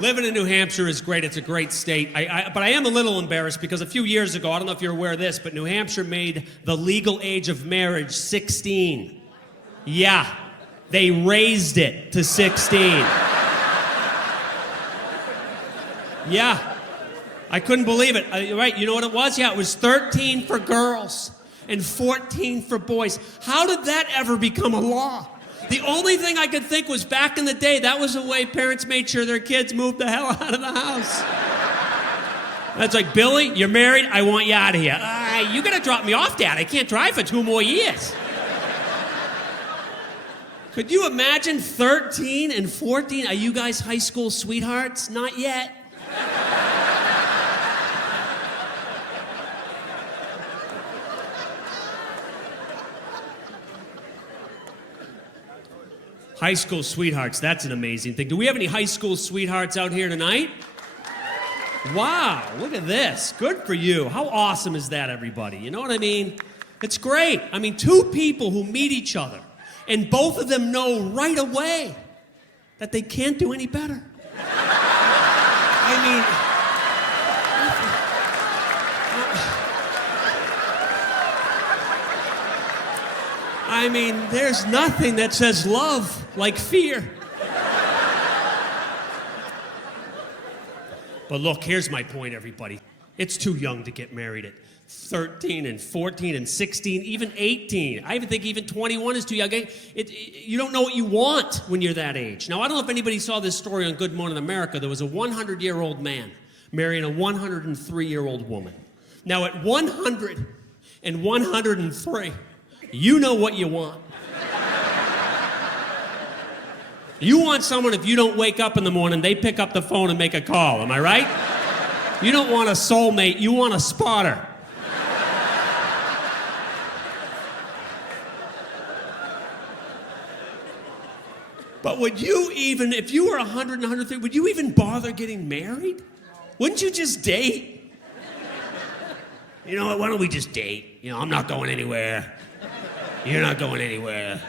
Living in New Hampshire is great. It's a great state. But I am a little embarrassed because a few years ago, I don't know if you're aware of this, but New Hampshire made the legal age of marriage 16. Yeah, they raised it to 16. Yeah, I couldn't believe it. Right, you know what it was? Yeah, it was 13 for girls and 14 for boys. How did that ever become a law? The only thing I could think was back in the day, that was the way parents made sure their kids moved the hell out of the house. That's like, Billy, you're married, I want you out of here. You gotta drop me off, Dad. I can't drive for 2 more years. Could you imagine 13 and 14? Are you guys high school sweethearts? Not yet. High school sweethearts, that's an amazing thing. Do we have any high school sweethearts out here tonight? Wow, look at this. Good for you. How awesome is that, everybody? You know what I mean? It's great. I mean, 2 people who meet each other, and both of them know right away that they can't do any better. I mean, there's nothing that says love like fear. But look, here's my point, everybody. It's too young to get married at 13 and 14 and 16, even 18. I even think even 21 is too young. You don't know what you want when you're that age. Now, I don't know if anybody saw this story on Good Morning America. There was a 100-year-old man marrying a 103-year-old woman. Now, at 100 and 103, you know what you want. You want someone, if you don't wake up in the morning, they pick up the phone and make a call, am I right? You don't want a soulmate, you want a spotter. But would you even, if you were 100 and 103, would you even bother getting married? Wouldn't you just date? You know what, why don't we just date? You know, I'm not going anywhere. You're not going anywhere.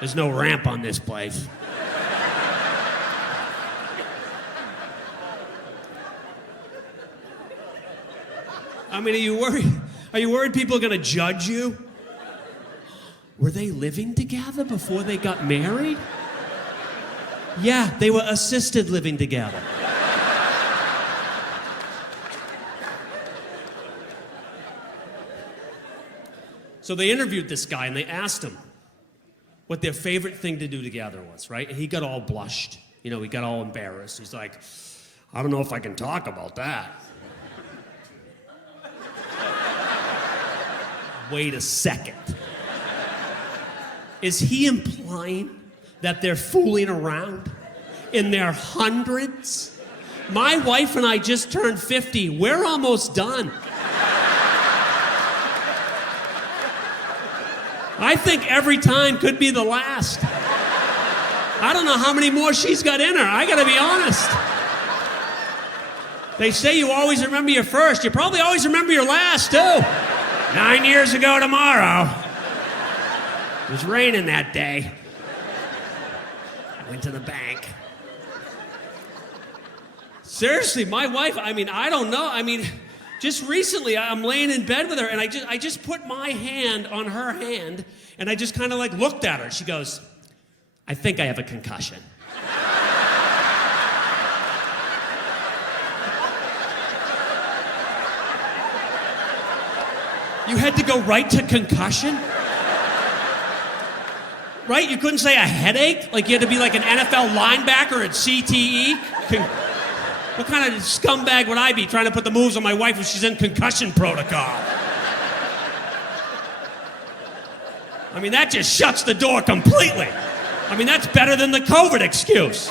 There's no ramp on this place. I mean, are you worried? Are you worried people are going to judge you? Were they living together before they got married? Yeah, they were assisted living together. So they interviewed this guy and they asked him what their favorite thing to do together was, right? And he got all blushed. You know, he got all embarrassed. He's like, I don't know if I can talk about that. Wait a second. Is he implying that they're fooling around in their hundreds? My wife and I just turned 50. We're almost done. I think every time could be the last. I don't know how many more she's got in her. I gotta be honest. They say you always remember your first. You probably always remember your last, too. 9 years ago tomorrow. It was raining that day. I went to the bank. Seriously, my wife, I mean, I don't know. I mean, just recently, I'm laying in bed with her, and I just put my hand on her hand, and I just kind of like looked at her. She goes, I think I have a concussion. You had to go right to concussion? Right? You couldn't say a headache? Like you had to be like an NFL linebacker at CTE? What kind of scumbag would I be trying to put the moves on my wife if she's in concussion protocol? I mean, that just shuts the door completely. I mean, that's better than the COVID excuse.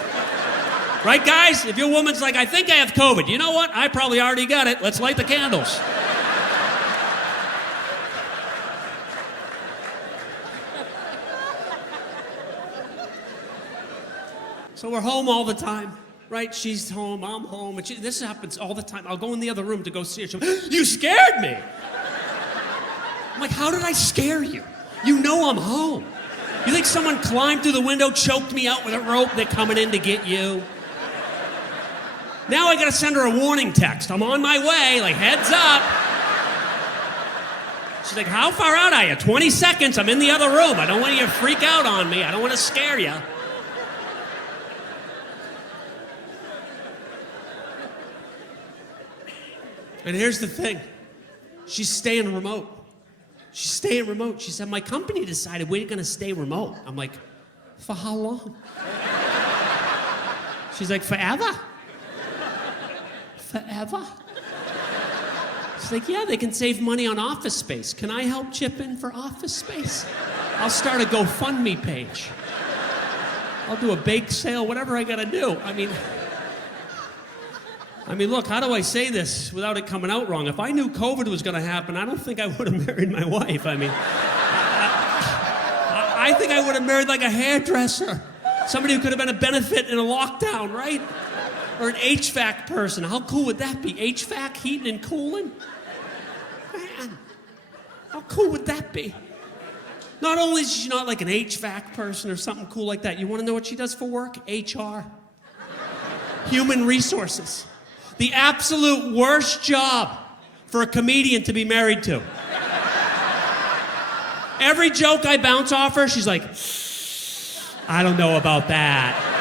Right, guys? If your woman's like, I think I have COVID. You know what? I probably already got it. Let's light the candles. So we're home all the time. Right? She's home, I'm home, and this happens all the time. I'll go in the other room to go see her. She'll, you scared me! I'm like, how did I scare you? You know I'm home. You think someone climbed through the window, choked me out with a rope, they're coming in to get you? Now I gotta send her a warning text. I'm on my way, like, heads up. She's like, how far out are you? 20 seconds, I'm in the other room. I don't want you to freak out on me. I don't want to scare you. And here's the thing. She's staying remote. She's staying remote. She said, my company decided we're going to stay remote. I'm like, for how long? She's like, forever? Forever? She's like, yeah, they can save money on office space. Can I help chip in for office space? I'll start a GoFundMe page. I'll do a bake sale, whatever I got to do. I mean, look, how do I say this without it coming out wrong? If I knew COVID was going to happen, I don't think I would have married my wife. I mean, I think I would have married like a hairdresser. Somebody who could have been a benefit in a lockdown, right? Or an HVAC person. How cool would that be? HVAC, heating and cooling? Man, how cool would that be? Not only is she not like an HVAC person or something cool like that, you want to know what she does for work? HR. Human resources. The absolute worst job for a comedian to be married to. Every joke I bounce off her, she's like, I don't know about that.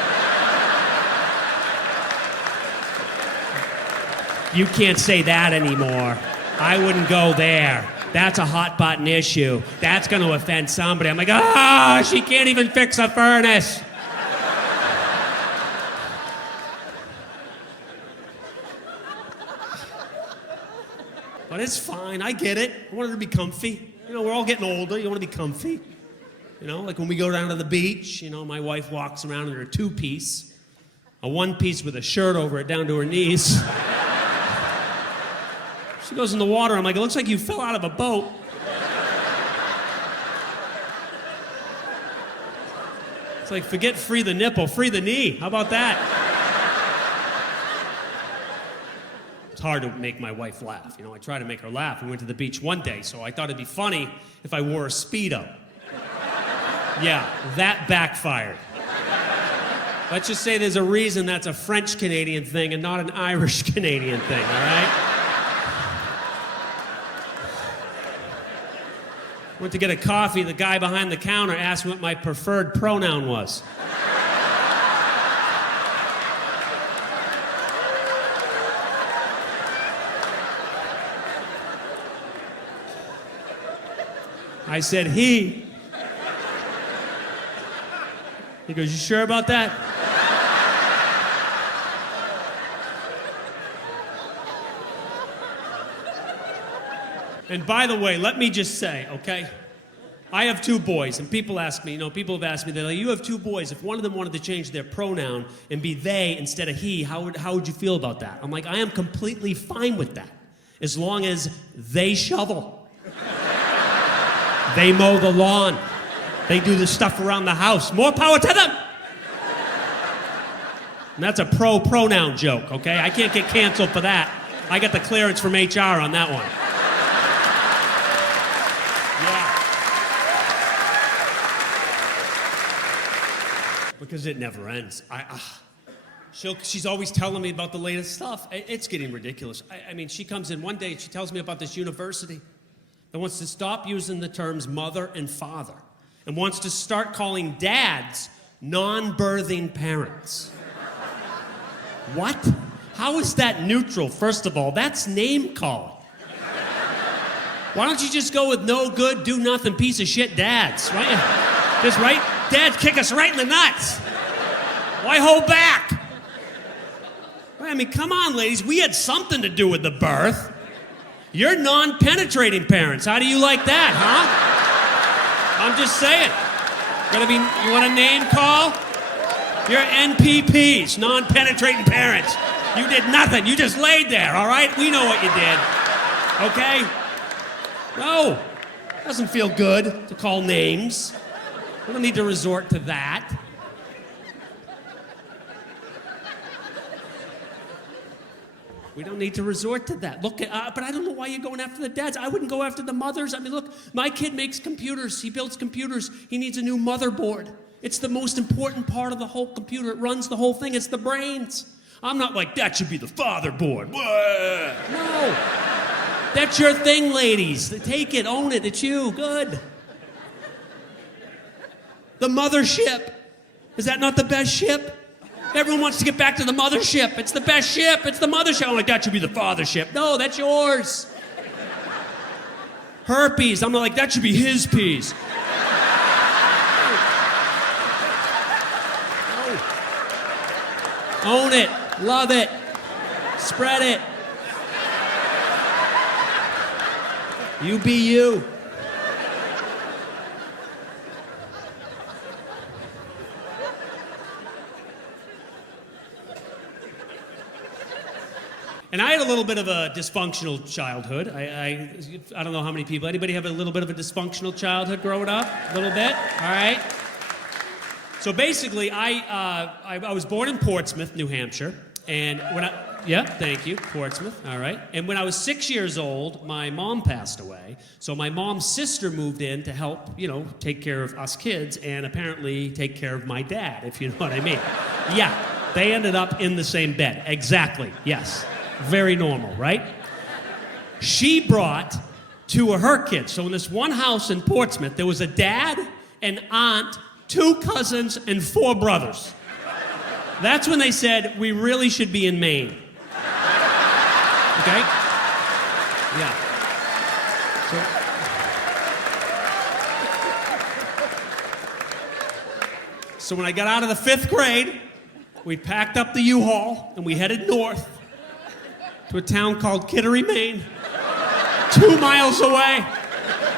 You can't say that anymore. I wouldn't go there. That's a hot button issue. That's going to offend somebody. I'm like, she can't even fix a furnace. But it's fine. I get it. I want her to be comfy. You know, we're all getting older. You want to be comfy. You know, like when we go down to the beach, you know, my wife walks around in her two-piece, a one-piece with a shirt over it down to her knees. She goes in the water. I'm like, it looks like you fell out of a boat. It's like, forget free the nipple, free the knee. How about that? It's hard to make my wife laugh. You know, I try to make her laugh. We went to the beach one day, so I thought it'd be funny if I wore a Speedo. Yeah, that backfired. Let's just say there's a reason that's a French-Canadian thing and not an Irish-Canadian thing, all right? Went to get a coffee. The guy behind the counter asked me what my preferred pronoun was. I said, he. He goes, you sure about that? And by the way, let me just say, okay? I have two boys, and people ask me, you know, people have asked me, they're like, you have two boys. If one of them wanted to change their pronoun and be they instead of he, how would you feel about that? I'm like, I am completely fine with that, as long as they shovel. They mow the lawn. They do the stuff around the house. More power to them! And that's a pronoun joke, okay? I can't get canceled for that. I got the clearance from HR on that one. Yeah. Because it never ends. She's always telling me about the latest stuff. It's getting ridiculous. I mean, she comes in one day and she tells me about this university that wants to stop using the terms mother and father and wants to start calling dads non-birthing parents. What? How is that neutral? First of all, that's name calling. Why don't you just go with no good, do nothing, piece of shit dads, right? Just right? Dads kick us right in the nuts. Why hold back? I mean, come on, ladies. We had something to do with the birth. You're non-penetrating parents. How do you like that, huh? I'm just saying. You want a name call? You're NPPs, non-penetrating parents. You did nothing. You just laid there, all right? We know what you did, okay? No, doesn't feel good to call names. We don't need to resort to that. We don't need to resort to that. Look, but I don't know why you're going after the dads. I wouldn't go after the mothers. I mean, look, my kid makes computers. He builds computers. He needs a new motherboard. It's the most important part of the whole computer. It runs the whole thing. It's the brains. I'm not like, that should be the fatherboard. Whoa. No. That's your thing, ladies. Take it, own it, it's you, good. The mothership. Is that not the best ship? Everyone wants to get back to the mothership. It's the best ship, it's the mothership. I'm like, that should be the fathership. No, that's yours. Herpes, I'm not like, that should be his piece. Own it, love it, spread it. You be you. And I had a little bit of a dysfunctional childhood. I don't know how many people. Anybody have a little bit of a dysfunctional childhood growing up? A little bit? All right. So basically, I was born in Portsmouth, New Hampshire, and thank you, Portsmouth. All right. And when I was 6 years old, my mom passed away. So my mom's sister moved in to help, take care of us kids, and apparently take care of my dad, if you know what I mean. Yeah, they ended up in the same bed. Exactly. Yes. Very normal, right? She brought two of her kids. So in this one house in Portsmouth, there was a dad, an aunt, 2 cousins, and 4 brothers. That's when they said, we really should be in Maine. Okay? Yeah. So when I got out of the 5th grade, we packed up the U-Haul and we headed north to a town called Kittery, Maine. 2 miles away.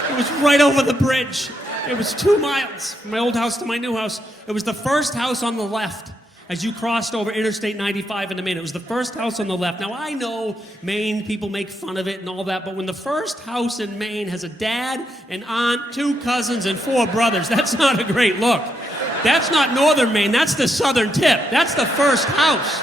It was right over the bridge. It was 2 miles from my old house to my new house. It was the first house on the left as you crossed over Interstate 95 into Maine. It was the first house on the left. Now, I know Maine, people make fun of it and all that, but when the first house in Maine has a dad, an aunt, 2 cousins, and 4 brothers, that's not a great look. That's not northern Maine. That's the southern tip. That's the first house.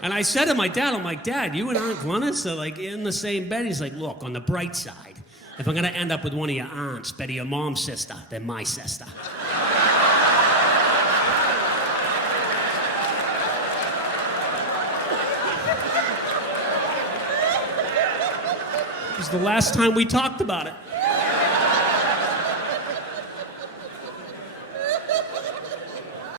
And I said to my dad, I'm like, Dad, you and Aunt Glennis are like in the same bed. He's like, look, on the bright side, if I'm gonna end up with one of your aunts, better your mom's sister than my sister. It was the last time we talked about it.